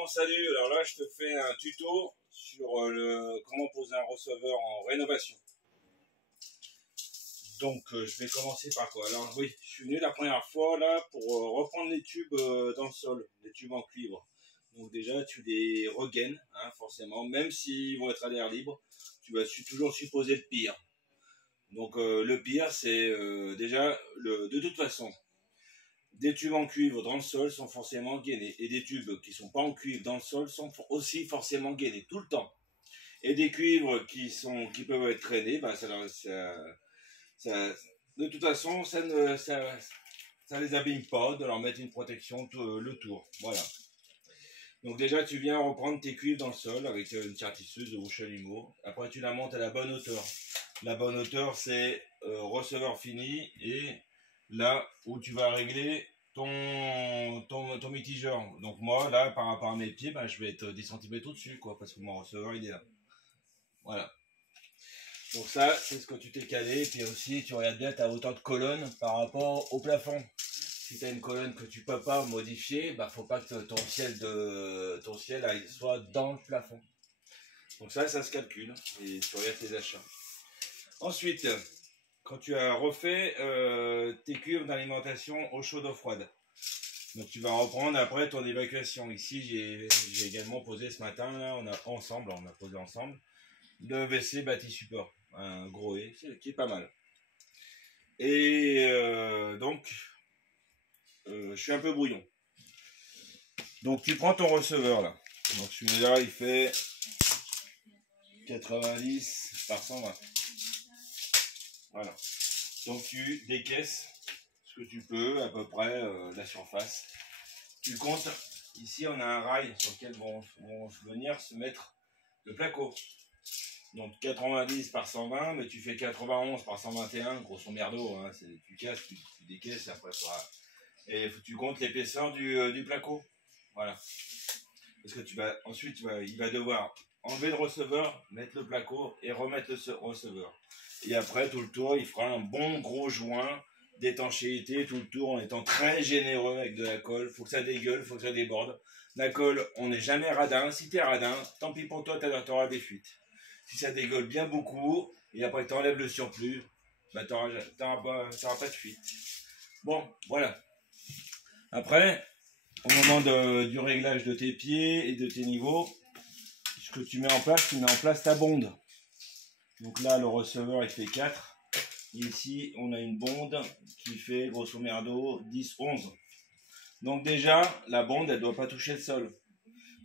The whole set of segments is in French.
Bon salut, alors là je te fais un tuto sur comment poser un receveur en rénovation. Donc je vais commencer par quoi? Alors oui, je suis venu la première fois là pour reprendre les tubes dans le sol, les tubes en cuivre. Donc déjà tu les regaines, hein, forcément, même s'ils vont être à l'air libre, tu vas toujours supposer le pire. Donc le pire c'est déjà, de toute façon, des tubes en cuivre dans le sol sont forcément gainés. Et des tubes qui ne sont pas en cuivre dans le sol sont aussi forcément gainés, tout le temps. Et des cuivres qui peuvent être traînés, bah de toute façon, ça les abîme pas de leur mettre une protection le tour. Voilà. Donc déjà, tu viens reprendre tes cuivres dans le sol avec une serre tisseuse ou chalumeau. Après, tu la montes à la bonne hauteur. La bonne hauteur, c'est receveur fini et là où tu vas régler ton mitigeur. Donc moi, là, par rapport à mes pieds, bah, je vais être 10 cm au-dessus, quoi, parce que mon receveur, il est là. Voilà. Donc ça, c'est ce que tu t'es calé. Et puis aussi, tu regardes bien ta hauteur de colonne par rapport au plafond. Si tu as une colonne que tu peux pas modifier, bah faut pas que ton ciel soit dans le plafond. Donc ça se calcule et tu regardes tes achats. Ensuite, quand tu as refait tes cuves d'alimentation eau chaude, eau froide, donc tu vas reprendre après ton évacuation. Ici, j'ai également posé ce matin, là, on a posé ensemble le WC bâti support, un gros E qui est pas mal. Et donc, je suis un peu brouillon. Donc tu prends ton receveur là. Donc celui-là, il fait 90 par 120. Voilà. Donc tu décaisses ce que tu peux, à peu près la surface. Tu comptes, ici on a un rail sur lequel vont venir se mettre le placo. Donc 90 par 120, mais tu fais 91 par 121, grosso merdo, hein, tu casses, tu décaisses, après et tu comptes l'épaisseur du placo. Voilà. Parce que ensuite il va devoir enlever le receveur, mettre le placo et remettre le receveur. Et après, tout le tour, il fera un bon gros joint d'étanchéité, tout le tour, en étant très généreux avec de la colle. Faut que ça dégueule, faut que ça déborde. La colle, on n'est jamais radin. Si t'es radin, tant pis pour toi, t'auras des fuites. Si ça dégueule bien beaucoup, et après que t'enlèves le surplus, bah t'auras pas de fuite. Bon, voilà. Après, au moment du réglage de tes pieds et de tes niveaux, ce que tu mets en place ta bonde. Donc là, le receveur, il fait 4. Et ici, on a une bonde qui fait, grosso merdo, 10, 11. Donc déjà, la bonde, elle ne doit pas toucher le sol.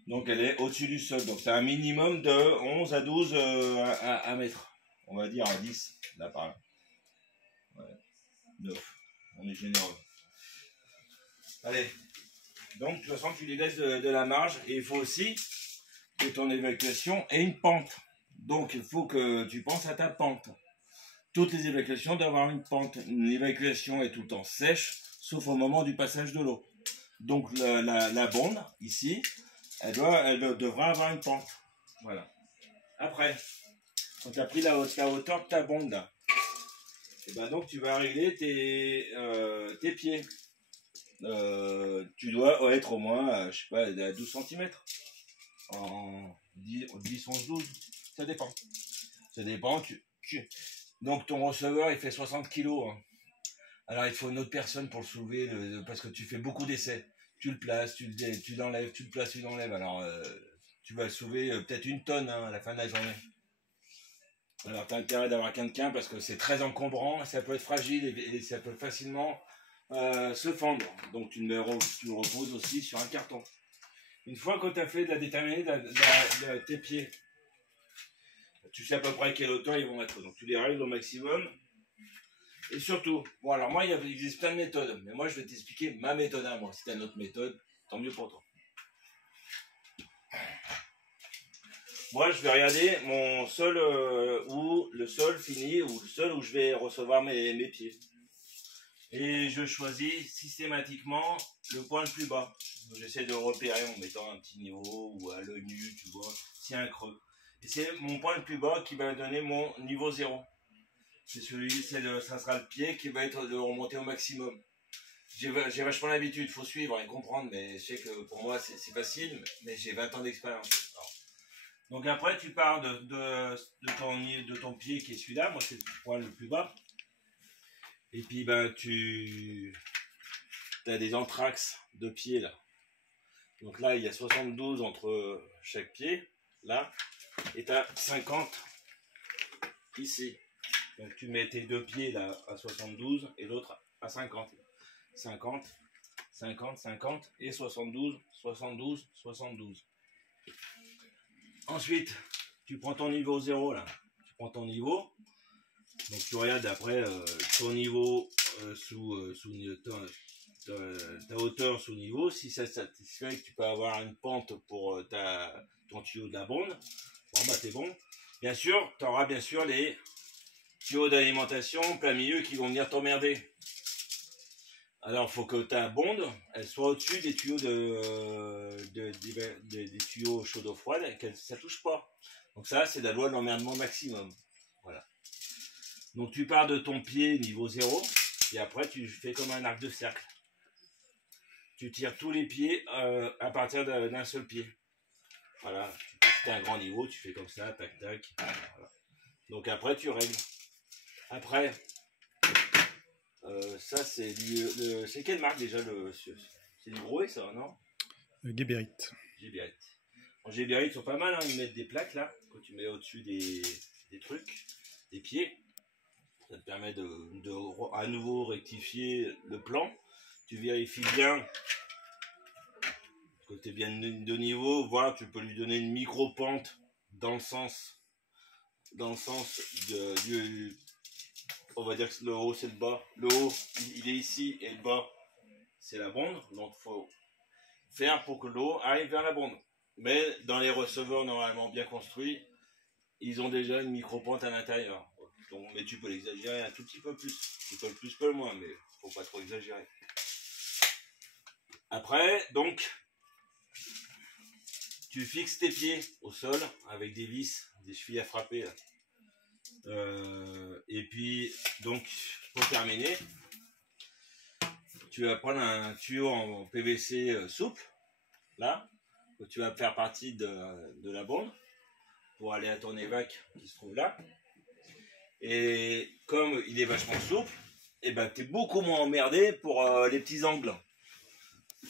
Donc elle est au-dessus du sol. Donc c'est un minimum de 11 à 12 à mettre. On va dire à 10, là par là. Ouais. 9. On est généreux. Allez. Donc de toute façon, tu les laisses de la marge. Et il faut aussi que ton évacuation ait une pente. Donc il faut que tu penses à ta pente. Toutes les évacuations doivent avoir une pente. Une évacuation est tout le temps sèche, sauf au moment du passage de l'eau. Donc la bonde, ici, elle devra avoir une pente. Voilà. Après, quand tu as pris la hauteur de ta bonde, là, et ben donc tu vas régler tes pieds. Tu dois être au moins, je sais pas, à 12 cm. En 10, 11, 12. Ça dépend. Ça dépend. Donc ton receveur, il fait 60 kg. Hein. Alors il faut une autre personne pour le soulever, parce que tu fais beaucoup d'essais. Tu le places, tu l'enlèves, tu le places, tu l'enlèves. Alors tu vas le soulever peut-être 1 tonne, hein, à la fin de la journée. Alors tu as intérêt d'avoir quelqu'un parce que c'est très encombrant, ça peut être fragile et ça peut facilement se fendre. Donc tu le reposes aussi sur un carton. Une fois que tu as fait de la déterminer de tes pieds, tu sais à peu près à quelle hauteur ils vont être. Donc tu les règles au maximum. Et surtout, bon alors moi il existe plein de méthodes, mais moi je vais t'expliquer ma méthode à moi. Si tu as une autre méthode, tant mieux pour toi. Moi je vais regarder mon sol ou le sol fini, ou le sol où je vais recevoir mes pieds. Et je choisis systématiquement le point le plus bas. J'essaie de repérer en mettant un petit niveau ou à l'œil nu, tu vois, s'il y a un creux. Et c'est mon point le plus bas qui va donner mon niveau 0. Ça sera le pied qui va être de remonter au maximum. j'ai vachement l'habitude, il faut suivre et comprendre, mais je sais que pour moi c'est facile, mais j'ai 20 ans d'expérience. Donc après tu pars de ton pied qui est celui-là, moi c'est le point le plus bas. Et puis ben tu as des entraxes de pied là. Donc là il y a 72 entre chaque pied, là, et tu as 50 ici. Donc tu mets tes deux pieds là à 72 et l'autre à 50. 50, 50, 50 et 72, 72, 72. Ensuite, tu prends ton niveau 0 là. Tu prends ton niveau. Donc tu regardes après ton niveau sous ta hauteur sous niveau. Si ça satisfait que tu peux avoir une pente pour ton tuyau de la bonde, bon bah t'es bon. Bien sûr, tu auras bien sûr les tuyaux d'alimentation plein milieu qui vont venir t'emmerder. Alors, il faut que ta bonde, elle soit au-dessus des tuyaux des tuyaux chaud d'eau froide, que ça touche pas. Donc ça, c'est la loi de l'emmerdement maximum. Voilà. Donc tu pars de ton pied niveau 0, et après tu fais comme un arc de cercle. Tu tires tous les pieds à partir d'un seul pied. Voilà. Si tu as un grand niveau, tu fais comme ça, tac, tac. Voilà. Donc après, tu règles. Après... ça c'est c'est quelle marque déjà c'est du Grohe ça, non? Geberit. Geberit. En Geberit ils sont pas mal, hein, ils mettent des plaques là, que tu mets au-dessus des trucs, des pieds. Ça te permet de à nouveau rectifier le plan. Tu vérifies bien que tu es bien de niveau, voire tu peux lui donner une micro-pente dans le sens du on va dire que le haut c'est le bas. Le haut il est ici et le bas c'est la bonde. Donc il faut faire pour que l'eau arrive vers la bonde. Mais dans les receveurs normalement bien construits, ils ont déjà une micro-pente à l'intérieur. Donc, mais tu peux l'exagérer un tout petit peu plus. Tu peux le plus, peu le moins, mais faut pas trop exagérer. Après, donc, tu fixes tes pieds au sol avec des vis, des chevilles à frapper. Là. Et puis, donc, pour terminer, tu vas prendre un tuyau en PVC souple, là, que tu vas faire partie de la bonde pour aller à ton évac qui se trouve là. Et comme il est vachement souple, et ben tu es beaucoup moins emmerdé pour les petits angles.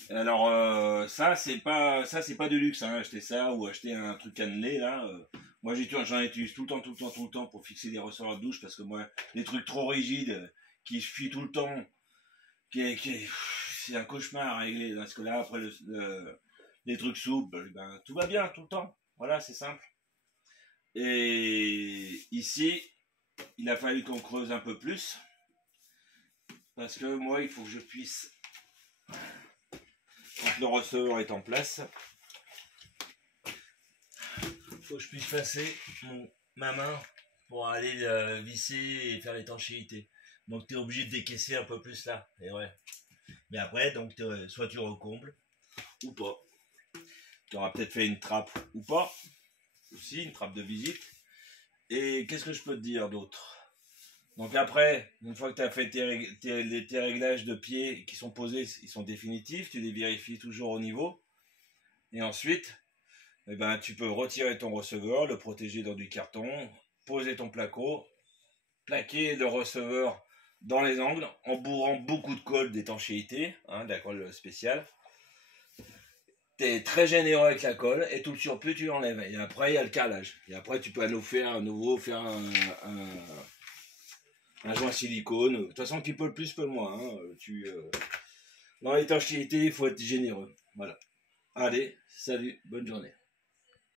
Alors ça c'est pas de luxe, hein, acheter ça ou acheter un truc cannelé là. Moi j'en utilise tout le temps pour fixer des ressorts de douche parce que moi les trucs trop rigides qui fuient tout le temps, c'est un cauchemar à régler parce que là après les trucs souples, ben, tout va bien tout le temps. Voilà, c'est simple. Et ici il a fallu qu'on creuse un peu plus parce que moi il faut que je puisse, quand le receveur est en place, il faut que je puisse passer ma main pour aller visser et faire l'étanchéité. Donc tu es obligé de décaisser un peu plus là. Et ouais. Mais après, donc soit tu recombles ou pas. Tu auras peut-être fait une trappe ou pas. Aussi, une trappe de visite. Et qu'est-ce que je peux te dire d'autre? Donc après, une fois que tu as fait tes réglages de pieds qui sont posés, ils sont définitifs, tu les vérifies toujours au niveau. Et ensuite, eh ben, tu peux retirer ton receveur, le protéger dans du carton, poser ton placo, plaquer le receveur dans les angles en bourrant beaucoup de colle d'étanchéité, hein, de la colle spéciale. Tu es très généreux avec la colle et tout le surplus tu l'enlèves. Et après il y a le carrelage. Et après tu peux à nouveau faire un joint silicone. De toute façon qui peut le plus peut le moins. Hein. Dans l'étanchéité il faut être généreux. Voilà. Allez, salut, bonne journée.